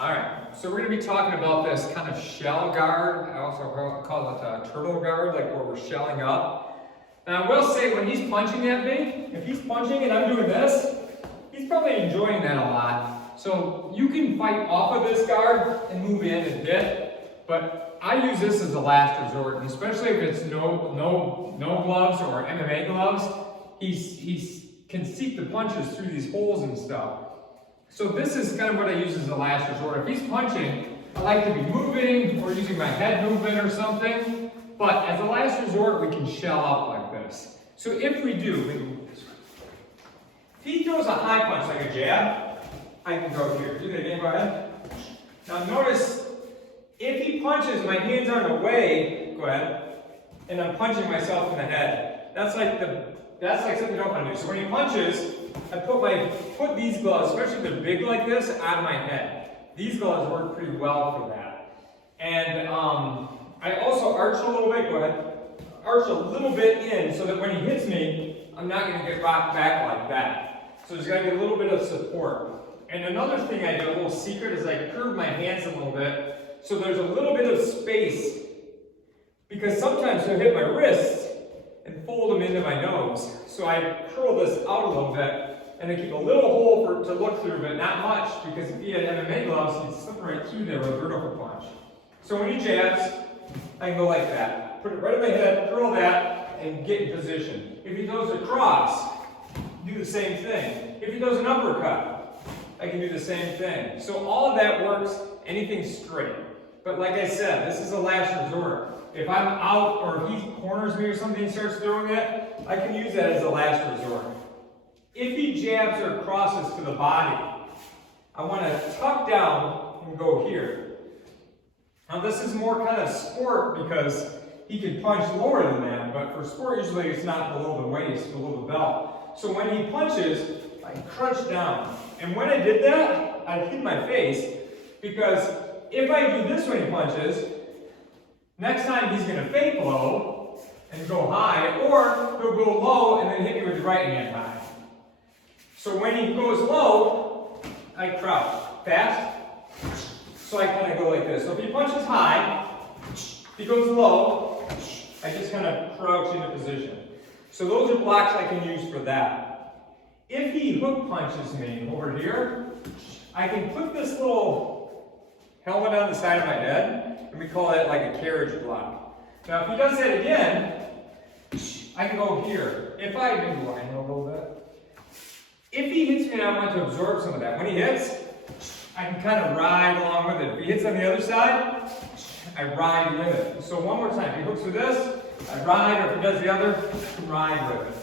Alright, so we're going to be talking about this kind of shell guard. I also call it a turtle guard, like where we're shelling up. Now I will say when he's punching at me, if he's punching and I'm doing this, he's probably enjoying that a lot. So you can fight off of this guard and move in and hit, but I use this as a last resort, and especially if it's no gloves or MMA gloves, he can seep the punches through these holes and stuff. So this is kind of what I use as a last resort. If he's punching, I like to be moving or using my head movement or something. But as a last resort, we can shell up like this. So if we do, maybe move this way. If he throws a high punch like a jab, I can go here. Do that again, go ahead. Now notice, if he punches, my hands aren't away, go ahead, and I'm punching myself in the head. That's like something you don't want to do. So when he punches, I put these gloves, especially if they're big like this, on my head. These gloves work pretty well for that. And I also arch a little bit, go ahead. Arch a little bit in so that when he hits me, I'm not going to get rocked back like that. So there's got to be a little bit of support. And another thing I do, a little secret, is I curve my hands a little bit so there's a little bit of space, because sometimes he'll hit my wrists and fold them into my nose. So I curl this out a little bit, and I keep a little hole to look through, but not much, because if he had MMA gloves, he'd slip right through there with a vertical punch. So when he jabs, I can go like that. Put it right in my head, curl that, and get in position. If he throws a cross, do the same thing. If he throws an uppercut, I can do the same thing. So all of that works, anything straight. But like I said, this is a last resort. If I'm out or if he corners me or something and starts throwing it, I can use that as a last resort. If he jabs or crosses to the body, I want to tuck down and go here. Now this is more kind of sport because he can punch lower than that, but for sport usually it's not below the waist, below the belt. So when he punches, I crunch down. And when I did that, I hit my face, because if I do this when he punches, next time he's going to fake low and go high, or he'll go low and then hit me with the right hand high. So when he goes low, I crouch fast, so I kind of go like this. So if he punches high, if he goes low, I just kind of crouch into position. So those are blocks I can use for that. If he hook punches me over here, I can put this little helmet on the side of my head, and we call that like a carriage block. Now if he does that again, I can go here. If I maybe line a little bit. If he hits me and I want to absorb some of that, when he hits, I can kind of ride along with it. If he hits on the other side, I ride with it. So one more time, if he hooks with this, I ride, or if he does the other, I ride with it.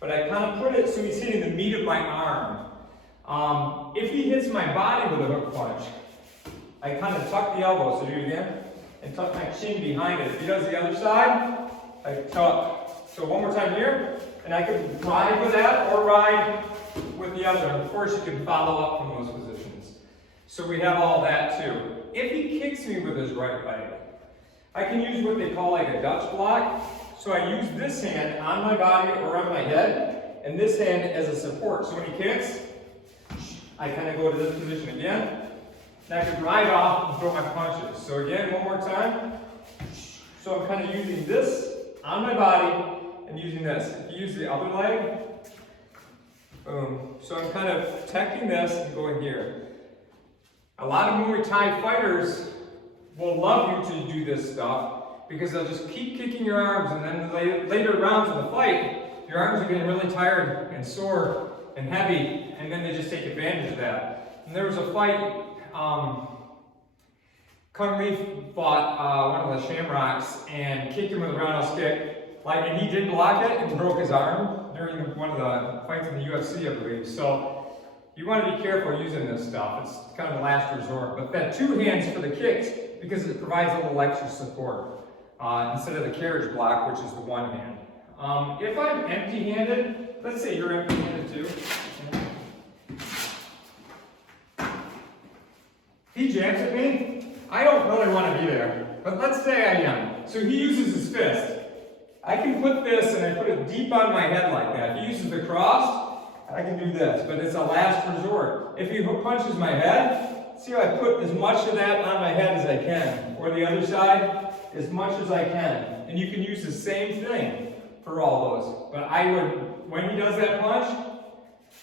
But I kind of put it so he's hitting the meat of my arm. If he hits my body with a hook punch, I kind of tuck the elbow, so do it again, and tuck my chin behind it. If he does the other side, I tuck. So one more time here, and I can ride with that or ride with the other. Of course, you can follow up from those positions. So we have all that too. If he kicks me with his right leg, I can use what they call like a Dutch block. So I use this hand on my body or on my head, and this hand as a support. So when he kicks, I kind of go to this position again, and I can ride off and throw my punches. So again, one more time. So I'm kind of using this on my body and using this. If you use the other leg, boom. So I'm kind of protecting this and going here. A lot of Muay Thai fighters will love you to do this stuff because they'll just keep kicking your arms, and then later rounds of the fight, your arms are getting really tired and sore and heavy, and then they just take advantage of that. And there was a fight, Kung Lee fought one of the Shamrocks and kicked him with a roundhouse kick, and he did block it and broke his arm during one of the fights in the UFC, I believe. So you want to be careful using this stuff. It's kind of a last resort. But that two hands for the kicks, because it provides a little extra support instead of the carriage block, which is the one hand. If I'm empty-handed, let's say you're empty-handed too. He jabs at me, I don't really want to be there, but let's say I am. So he uses his fist. I can put this and I put it deep on my head like that. If he uses the cross, I can do this, but it's a last resort. If he punches my head, see how I put as much of that on my head as I can, or the other side, as much as I can. And you can use the same thing for all those. But I would, when he does that punch,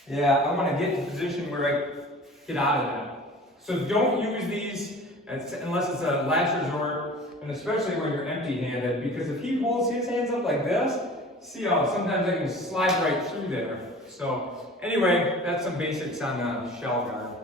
yeah, I want to get to a position where I get out of that. So don't use these unless it's a last resort, and especially when you're empty-handed, because if he holds his hands up like this, see how sometimes I can slide right through there. So anyway, that's some basics on shell guard.